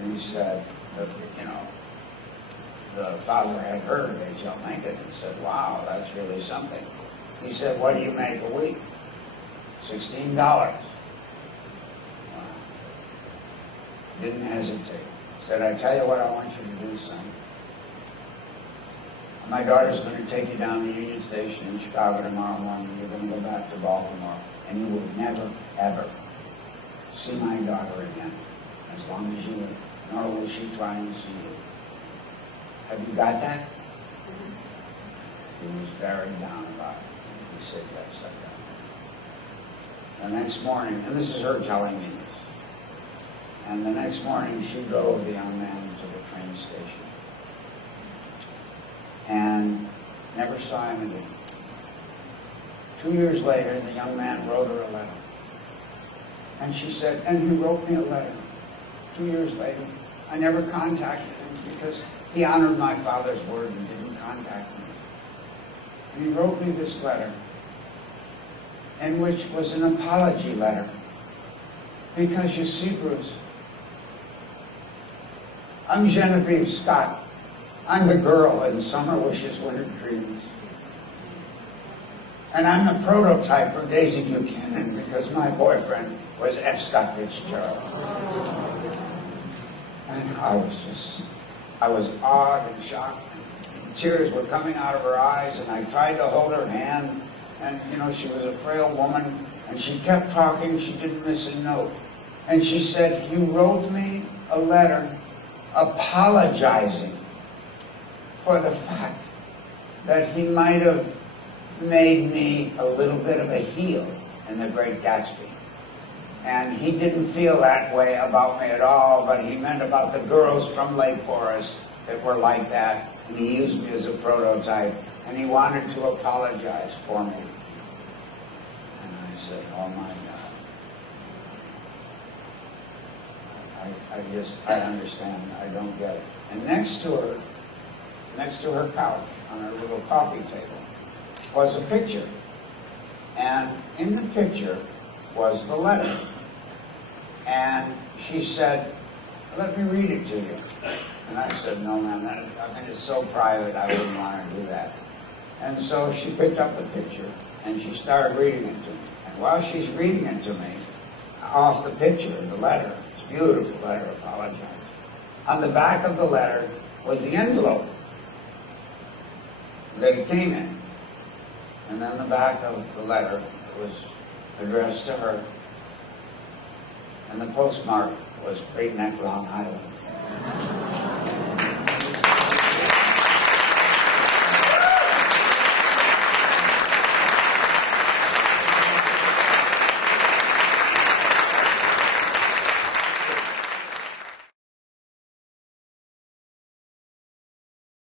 And he said, you know, the father had heard of H.L. Mencken and said, wow, that's really something. He said, what do you make a week? $16. Wow. Didn't hesitate. Said, I tell you what I want you to do, son. My daughter's going to take you down to Union Station in Chicago tomorrow morning. You're going to go back to Baltimore, and you will never, ever see my daughter again, as long as you live, nor will she try and see you. Have you got that? He was very down about it. And he said, yes, I got that. The next morning, and this is her telling me this, and the next morning she drove the young man to the train station and never saw him again. 2 years later, the young man wrote her a letter. And she said, and he wrote me a letter 2 years later. I never contacted him because he honored my father's word and didn't contact me. And he wrote me this letter, in which was an apology letter. Because you see, Bruce, I'm Genevieve Scott. I'm the girl in Summer Wishes, Winter Dreams. And I'm the prototype for Daisy Buchanan because my boyfriend was F. Scott Fitzgerald. And I was awed and shocked. And tears were coming out of her eyes, and I tried to hold her hand. And, you know, she was a frail woman, and she kept talking. She didn't miss a note. And she said, you wrote me a letter apologizing for the fact that he might have made me a little bit of a heel in The Great Gatsby. And he didn't feel that way about me at all, but he meant about the girls from Lake Forest that were like that, and he used me as a prototype, and he wanted to apologize for me. And I said, oh my God. I understand, I don't get it. And next to her couch, on her little coffee table, was a picture. And in the picture was the letter. And she said, let me read it to you. And I said, no, ma'am, it's so private, I wouldn't want to do that. And so she picked up the picture, and she started reading it to me. And while she's reading it to me, off the picture, the letter, it's a beautiful letter, apologize. On the back of the letter was the envelope that it came in. And then the back of the letter was addressed to her. And the postmark was Great Neck, Long Island.